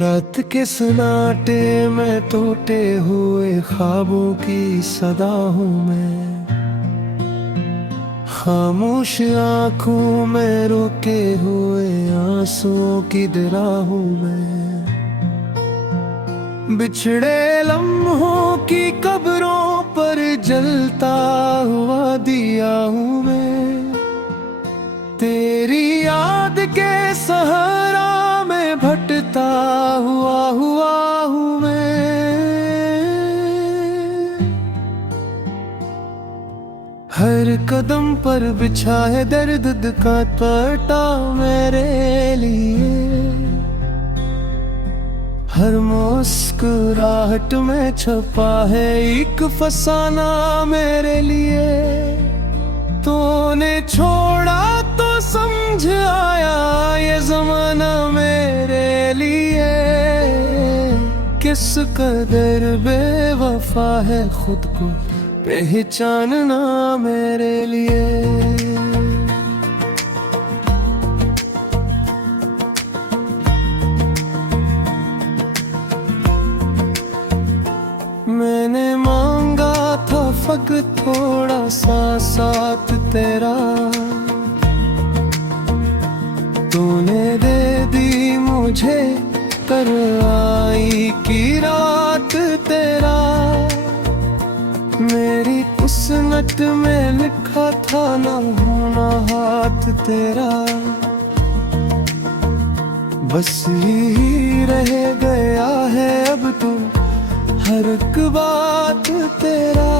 रात के सन्नाटे में टूटे हुए ख्वाबों की सदा हूँ मैं। खामोश आंखों में रुके हुए आंसुओं की दरा हूँ मैं। बिछड़े लम्हों की कब्रों पर जलता हुआ दिया हूँ मैं। तेरी याद के सहारा में भटता हुआ हूँ मैं। हर कदम पर बिछा है दर्द का पट्टा मेरे लिए। हर मुस्कुराहट में छुपा है एक फसाना मेरे लिए। तूने छोड़ा तो समझ आया ये जमाना मेरे लिए। किस कदर बेवफा है खुद को पहचानना मेरे लिए। मैंने मांगा था फक़्त थोड़ा सा साथ तेरा। तूने दे दी मुझे कर आई की रात तेरा। मेरी किस्मत में लिखा था ना होना हाथ तेरा। बस यही रह गया है अब तो हर एक बात तेरा।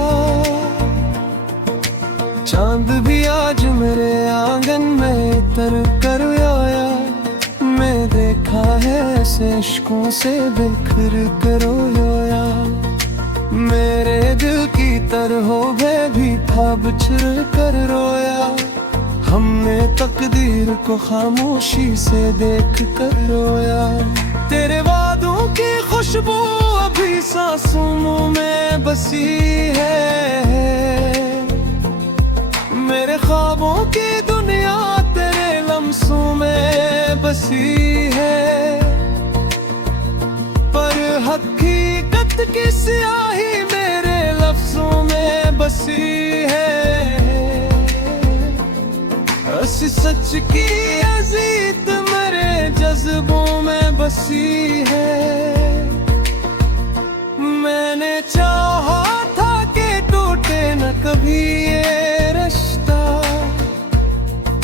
चांद भी आज मेरे आंगन में तर कर आया। मैं देखा है ऐसे इश्कों से बिखर कर रोया। मेरे दिल की तरह भी था बिछड़ कर रोया। हमने तकदीर को खामोशी से देख कर रोया। तेरे वादों की खुशबू अभी सांसों में बसी है। मेरे ख्वाबों की दुनिया तेरे लम्हों में बसी है। पर हकीकत की स्याही मेरे लफ्जों में बसी है। ऐसी सच की अजीत मेरे जज्बों में बसी है। मैंने चाहा था कि टूटे न कभी ये रिश्ता।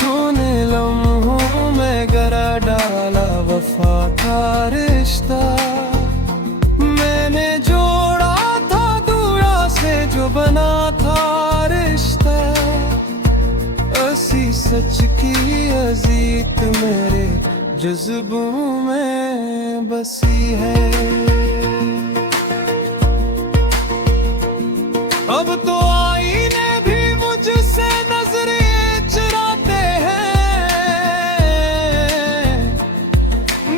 तूने लम्हों में गरा डाला वफा का रिश्ता। मैंने जोड़ा था दूरा से जो बना था रिश्ता। ऐसी सच की अजीत मेरे जज्बों में बसी है। अब तो आईने भी मुझसे नजरें चुराते हैं।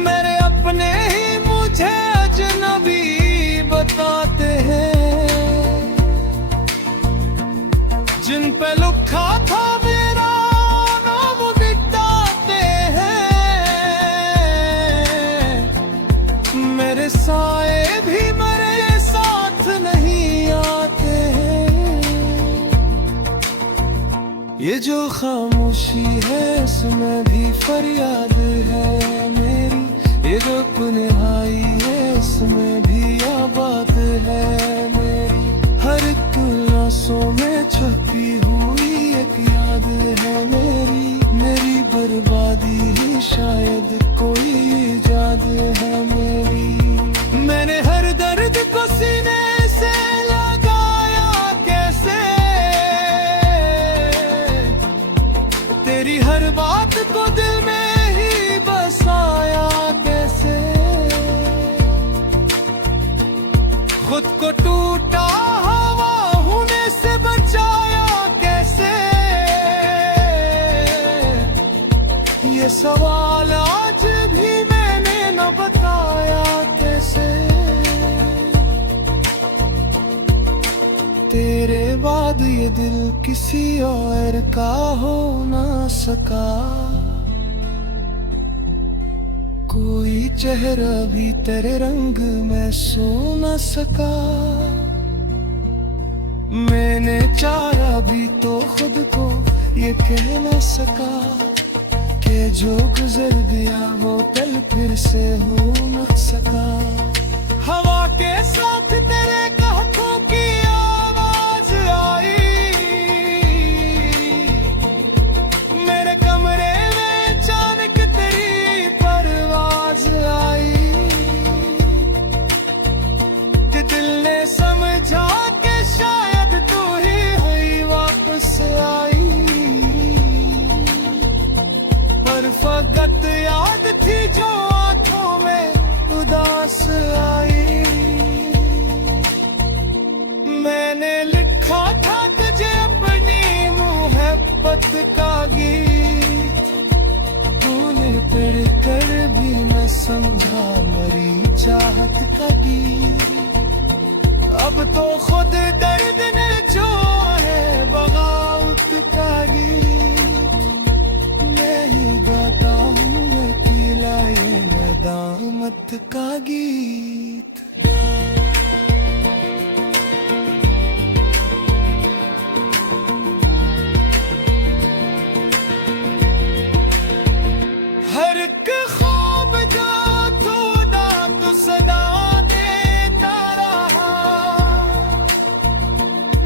मेरे अपने ही मुझे अजनबी बताते हैं। जिन पे लिखा था मेरा नाम मिटाते हैं। मेरे साए भी मेरे साथ नहीं आते हैं। ये जो खामोशी है इसमें भी फरियाद है मेरी। ये जो तन्हाई है इसमें भी आबाद है मेरी। हर एक आंसू में छुपी हुई एक याद है मेरी। मेरी बर्बादी ही शायद कोई इजाद है मेरी। मैंने हर दर्द को सीने से लगाया कैसे। तेरी हर बात को दिल में ही बसाया कैसे। खुद को टूटा हवा होने से बचाया कैसे। ये सवाल आज भी मैंने न बताया कैसे। तेरे बाद ये दिल किसी और का हो ना सका। कोई चेहरा भी तेरे रंग में सो न सका। मैंने चाहा भी तो खुद को ये कह न सका कि जो गुजर गया वो पल फिर से हो न सका। हवा के साथ तेरे कहतों की आवाज आई, मेरे कमरे में अचानक तेरी परवाज आई कि दिल ने समझा कि शायद तू ही हुई वापस आई। पर फकत याद थी जो आंखों में उदास आई। मैंने लिखा था तुझे अपनी मोहब्बत का गीत, तूने पढ़ कर भी न समझा मेरी चाहत का गीत। अब तो खुद दर्द ने जो है बगावत का गीत, मैं ही गाता हूँ अकेला ये नदामत का गीत। हर एक ख्वाब जो खुदा तो सदा देता रहा,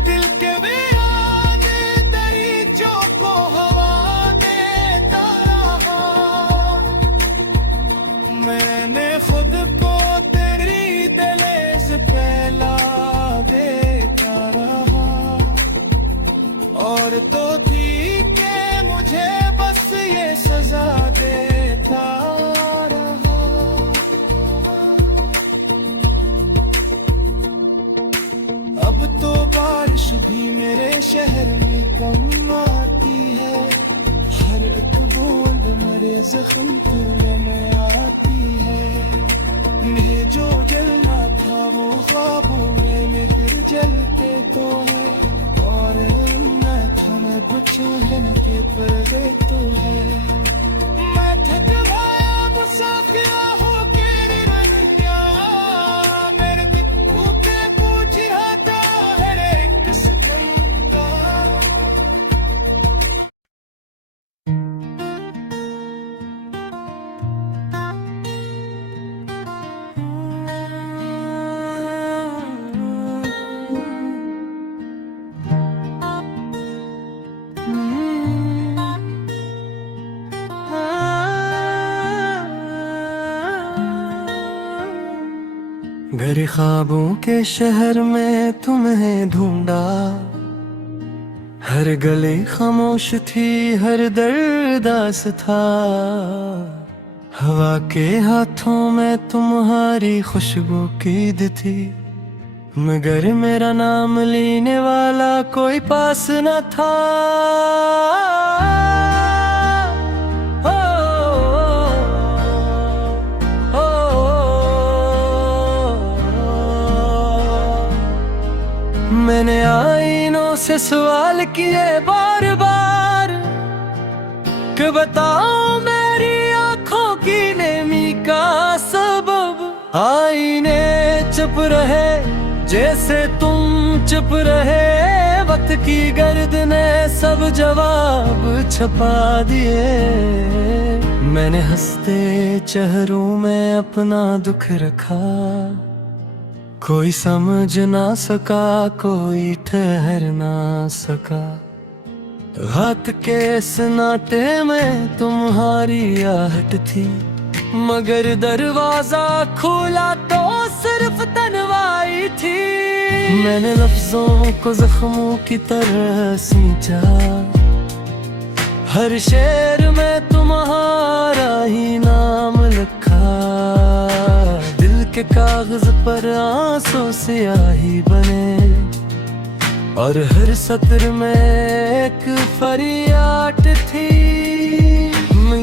दिल के बयान दरीचों को हवा देता रहा। मैंने खुद को तेरी दहलीज पहला देता रहा, और तो थी के मुझे बस ये सजा देता रहा। अब तो बारिश भी मेरे शहर में कम आती है, हर एक बूंद मेरे जख्म तुलने में आती है। मैं जो जलना था वो ख्वाबों में गिर जलते तो है, और मैं थमे कुछ के पर्दे तो है। मैं थक गया मुसाफिर हो के रंगिया, मेरे दिल भूखे पूछ आता हर एक सितमगा। घर ख्वाबों के शहर में तुम्हें ढूंढा, हर गली खामोश थी, हर दरदास था। हवा के हाथों में तुम्हारी खुशबू कीद थी, मगर मेरा नाम लेने वाला कोई पास न था। मैंने आईनों से सवाल किए बार बार कि बताओ मेरी आंखों की नेमी का सबब। आईने चुप रहे जैसे तुम चुप रहे, वक्त की गर्द ने सब जवाब छपा दिए। मैंने हंसते चेहरों में अपना दुख रखा, कोई समझ ना सका, कोई ठहर ना सका। रात के सन्नाटे में तुम्हारी आहट थी, मगर दरवाजा खोला तो सिर्फ तन्वाई थी। मैंने लफ्जों को जख्मों की तरह सींचा, हर शेर में तुम्हारा ही नाम लिखा। दिल के कागज पर आंसू स्याही बने, और हर सत्र में एक फरियाद थी।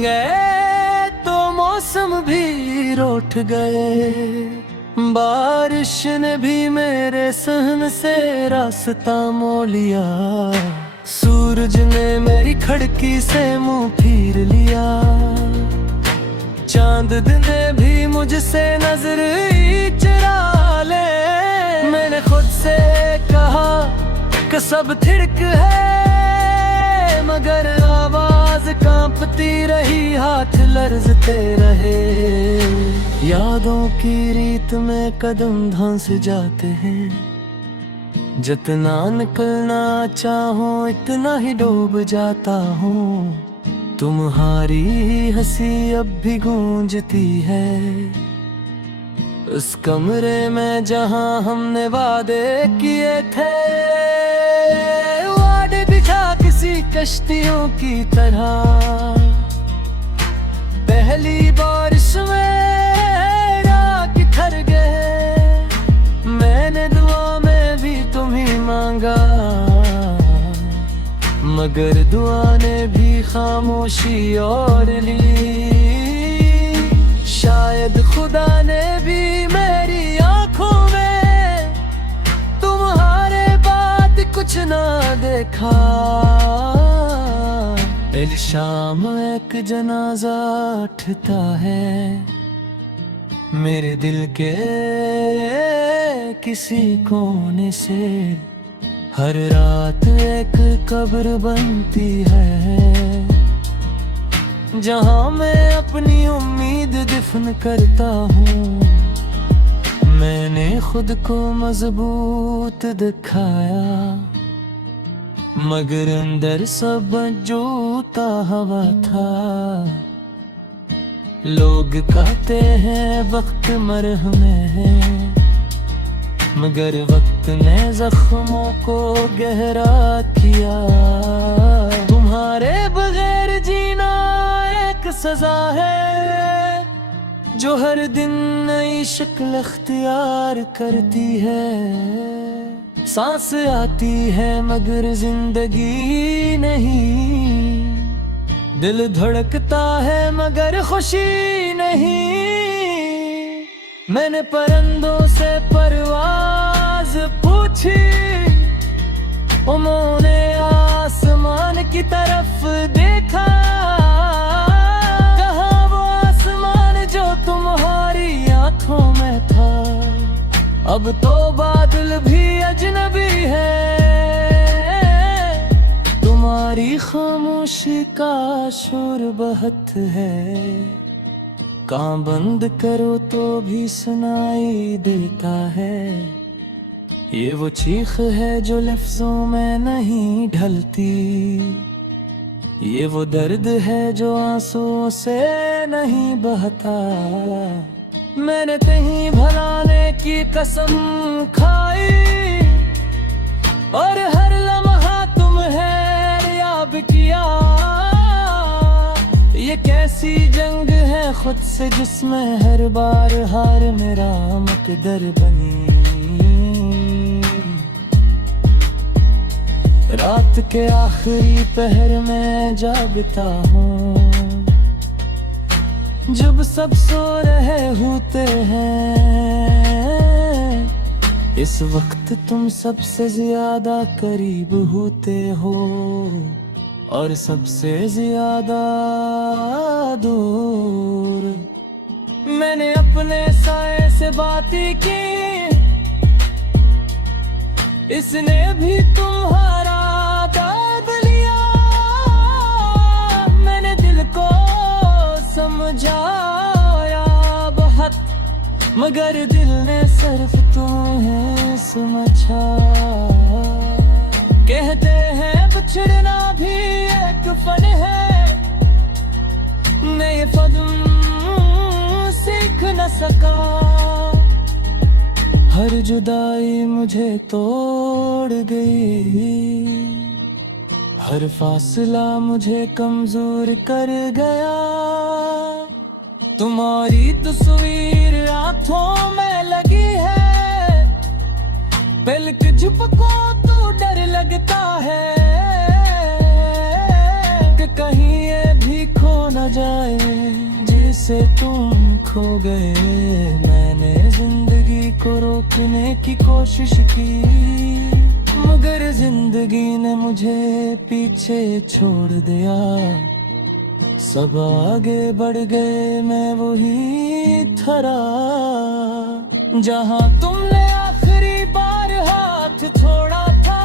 गए तो मौसम भी रूठ गए, बारिश ने भी मेरे सहन से रास्ता मोड़ लिया। सूरज ने मेरी खिड़की से मुंह फेर लिया, चांद चांद ने भी मुझसे नजर चुरा ले। मैंने खुद से कहा कि सब थिरक है, मगर आवाज कांपती रही, हाथ लर्जते रहे। यादों की रीत में कदम धंस जाते हैं, जितना निकलना चाहो इतना ही डूब जाता हूँ। तुम्हारी हंसी अब भी गूंजती है उस कमरे में जहां हमने वादे किए थे। वादे बिछा किसी कश्तियों की तरह, पहली बारिश में राख ठहर गए। मैंने दुआ में भी तुम्हें मांगा, मगर दुआ ने भी खामोशी और ली। शायद खुदा ने भी मेरी आंखों में तुम्हारे बाद कुछ ना देखा। एक शाम एक जनाजा उठता है मेरे दिल के किसी कोने से। हर रात एक कब्र बनती है जहां मैं अपनी उम्मीद दफन करता हूँ। मैंने खुद को मजबूत दिखाया, मगर अंदर सब जूता हवा था। लोग कहते हैं वक्त मरहम है, मगर वक्त ने जख्मों को गहरा किया। तुम्हारे बगैर जीना एक सजा है, जो हर दिन नई शक्ल अख्तियार करती है। सांस आती है मगर जिंदगी नहीं, दिल धड़कता है मगर खुशी नहीं। मैंने परिंदों से परवाज पूछी, उन्होंने आसमान की तरफ देखा। कहाँ वो आसमान जो तुम्हारी आंखों में था, अब तो बादल भी अजनबी है। तुम्हारी खामोशी का शोर बहुत है, कान बंद करो तो भी सुनाई देता है। ये वो चीख है जो लफ्जों में नहीं ढलती, ये वो दर्द है जो आंसुओं से नहीं बहता। मैंने कहीं भलाने की कसम खाई, और हर लम्हा तुम्हें याद किया। ये कैसी जंग है खुद से जिसमें हर बार हार मेरा मुकद्दर बनी। रात के आखिरी पहर में जागता हूँ, जब सब सो रहे होते हैं। इस वक्त तुम सबसे ज्यादा करीब होते हो, और सबसे ज्यादा दूर। मैंने अपने साए से बातें की, इसने भी तुम्हारा दाद लिया। मैंने दिल को समझाया बहुत, मगर दिल ने सिर्फ तुम्हें समझा। कहते हैं बिछड़ना भी एक फन है, मैं ये फन सीख न सका। हर जुदाई मुझे तोड़ गई, हर फासला मुझे कमजोर कर गया। तुम्हारी तस्वीर आंखों में लगी है, पलक झपको तो डर लगता है कि कहीं ये भी खो न जाए जिसे तुम खो गए। मैंने जिंदगी को रोकने की कोशिश की, मगर जिंदगी ने मुझे पीछे छोड़ दिया। सब आगे बढ़ गए, मैं वही ठहरा जहां तुमने आखिरी बार हाथ छोड़ा था।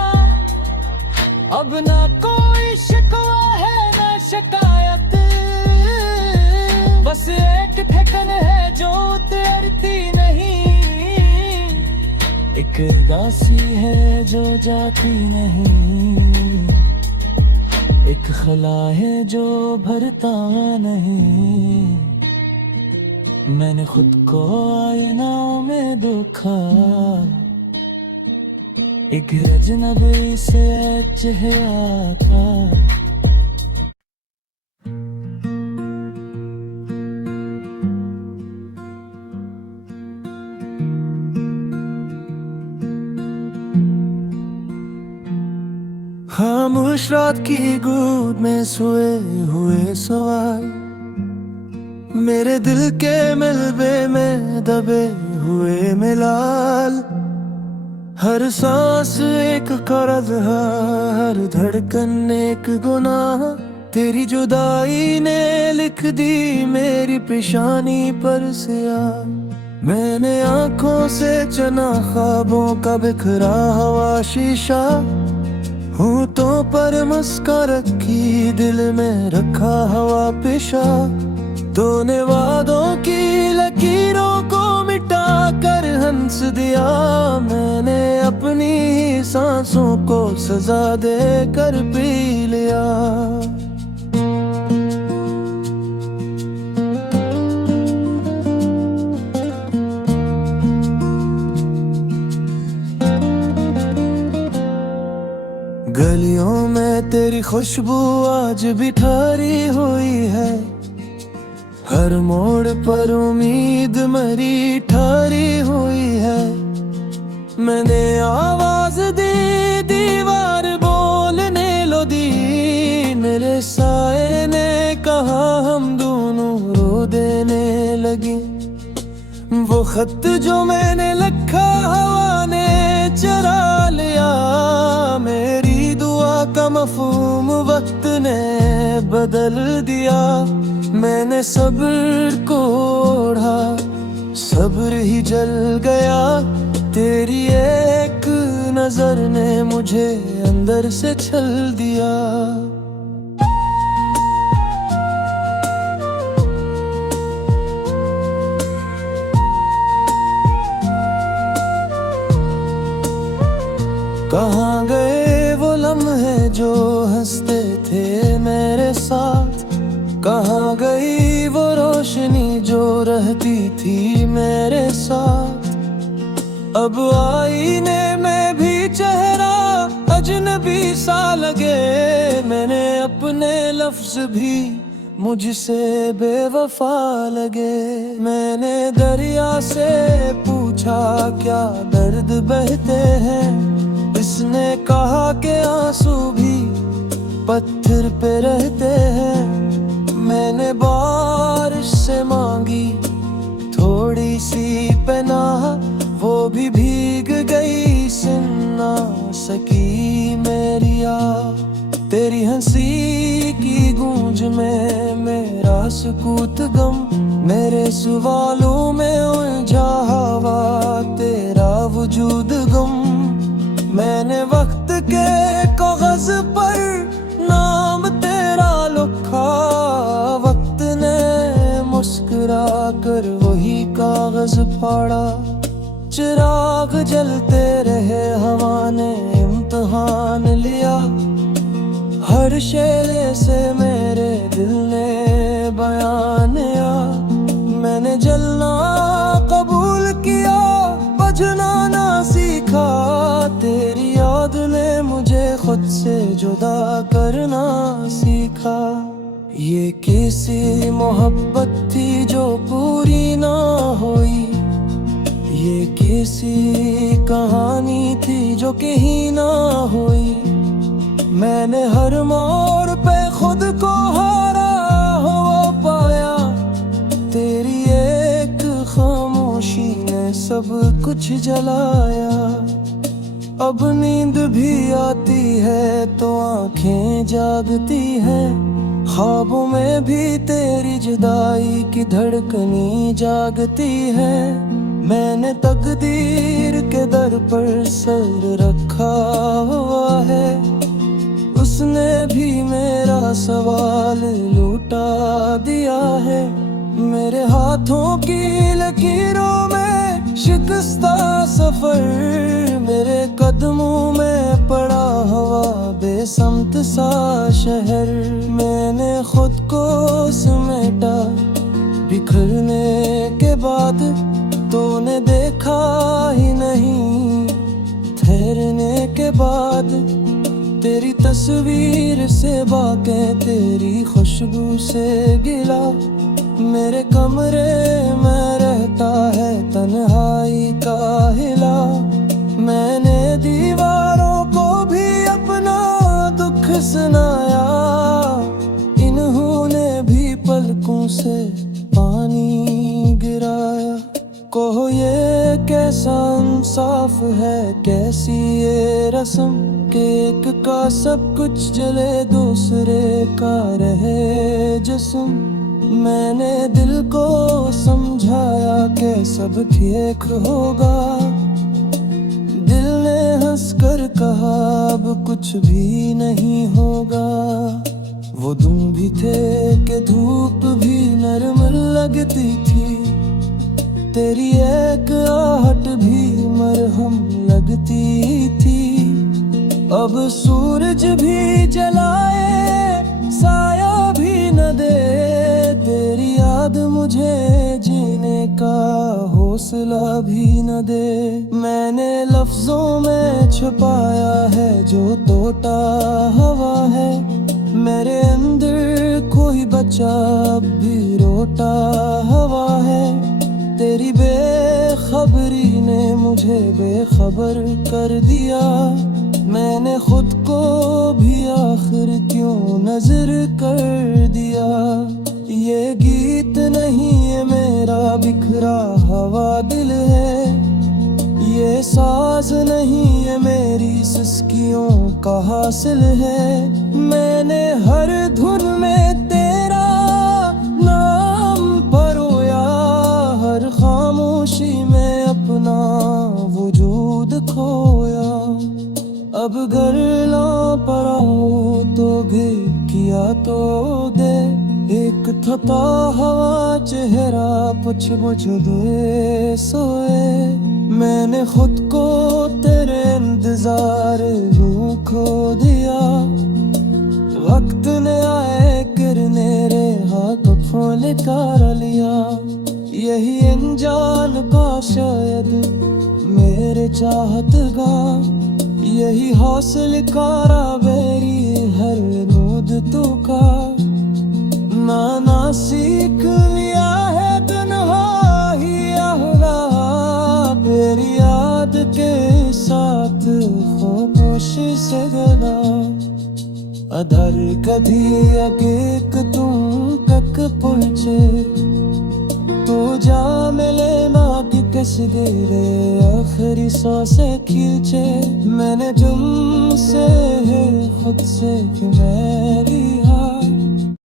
अब ना कोई शिकवा है ना शिकायत, बस एक ठिकन है जो उतरती नहीं, एक दासी है जो जाती नहीं, एक खला है जो भरता नहीं। मैंने खुद को आईनाओं में देखा, एक अजनबी से चेहरा था। खामोश रात की गोद में सोए हुए सवाल, मेरे दिल के मलबे में दबे हुए मिलाल। हर सांस एक कर्ज, हर धड़कन एक गुनाह, तेरी जुदाई ने लिख दी मेरी पेशानी पर सियाह। मैंने आंखों से चना ख्वाबों का बिखरा हुआ शीशा, होठों पर मुस्कुराहट रखी, दिल में रखा हवा पेशा। तूने वादों की लकीरों को मिटा कर हंस दिया, मैंने अपनी ही सांसों को सजा दे कर पी लिया। गलियों में तेरी खुशबू आज भी ठहरी हुई है, हर मोड़ पर उम्मीद मरी ठहरी हुई है। मैंने आवाज दी, दीवार बोलने लो दी, मेरे साए ने कहा हम दोनों रो देने लगी। वो खत जो मैंने लिखा हवा ने चुरा लिया, मेरी का मफहूम वक्त ने बदल दिया। मैंने सब्र को ओढ़ा, सब्र ही जल गया, तेरी एक नजर ने मुझे अंदर से छल दिया। कहाँ गए वो लम्हे जो हंसते थे मेरे साथ, कहाँ गई वो रोशनी जो रहती थी मेरे साथ। अब आईने में भी चेहरा अजनबी सा लगे, मैंने अपने लफ्ज भी मुझसे बेवफा लगे। मैंने दरिया से पूछा क्या दर्द बहते हैं, इसने कहा कि आंसू भी पत्थर पे रहते हैं। मैंने बारिश से मांगी थोड़ी सी पनाह, वो भी भीग गई, सुन ना सकी मेरी आह। तेरी हंसी की गूंज में मेरा सुकूत गम, मेरे सवालों में उलझा हवा तेरा वजूद गम। मैंने वक्त के कागज पर नाम तेरा लिखा, वक्त ने मुस्कुरा कर वही कागज फाड़ा। चिराग जलते रहे, हवा ने इम्तिहान लिया, हर शेरे से मेरे दिल ने बयान किया। मैंने जलना कबूल किया, बुझना ना सीखा, तेरी याद ने मुझे खुद से जुदा करना सीखा। ये किसी मोहब्बत थी जो पूरी ना हुई, ये किसी कहानी थी जो कहीं ना हुई। मैंने हर मोड़ पे खुद को हारा हुआ पाया, तेरी एक खामोशी ने सब कुछ जलाया। अब नींद भी आती है तो आंखें जागती हैं, ख्वाबों में भी तेरी जुदाई की धड़कनी जागती है। मैंने तकदीर के दर पर सर रखा हुआ है, उसने भी मेरा सवाल लूटा दिया है। मेरे हाथों की लकीरों में शिकस्ता सफर, मेरे कदमों में पड़ा हवा बेसमत सा शहर। मैंने खुद को समेटा बिखरने के बाद, तूने देखा ही नहीं ठहरने के बाद। तेरी तस्वीर से बातें, तेरी खुशबू से गिला, मेरे कमरे में रहता है तन्हाई का हिला। मैंने दीवारों को भी अपना दुख सुनाया, इन्होंने भी पलकों से पानी गिराया। कहो ये कैसा इंसाफ है, कैसी ये रस्म के एक का सब कुछ जले दूसरे का रहे जिस्म। मैंने दिल को समझाया कि सब ठीक होगा, दिल ने हंसकर कहा अब कुछ भी नहीं होगा। वो दिन भी थे कि धूप भी नरम लगती थी, तेरी एक आहट भी मरहम लगती थी। अब सूरज भी जलाए साया भी न दे, तेरी याद मुझे जीने का हौसला भी न दे। मैंने लफ्जों में छुपाया है जो टूटा हवा है, मेरे अंदर कोई बचा अब भी रोता हवा है। तेरी बेखबरी ने मुझे बेखबर कर दिया, मैंने खुद को भी आखिर क्यों नजर कर दिया। ये गीत नहीं है मेरा बिखरा हुआ दिल है, ये साज नहीं है मेरी सिसकियों का हासिल है। मैंने हर धुन में तेरा नाम परोया, हर खामोशी में अपना वजूद खोया। अब घर लापरा हूँ तो भी किया तो दे, एक थता हवा चेहरा पुछ बुझ दे सोए। मैंने खुद को तेरे इंतजार यूं खो दिया, वक्त ने आए गिरने रे हाथ फोले कर लिया। यही अनजान का शायद मेरे चाहत गा, यही हौसल कारा बेरी हर नूद तू का। नाना सीख लिया है तन्हाई आहला, तेरी याद के साथ खामोशी से गला। अधर कधी अगेक तुम तक पहुँचे, तो जा मिले ना कि किस गिरे आखिरी सांसें खींचे। मैंने जुम से खुद से कि मैं भी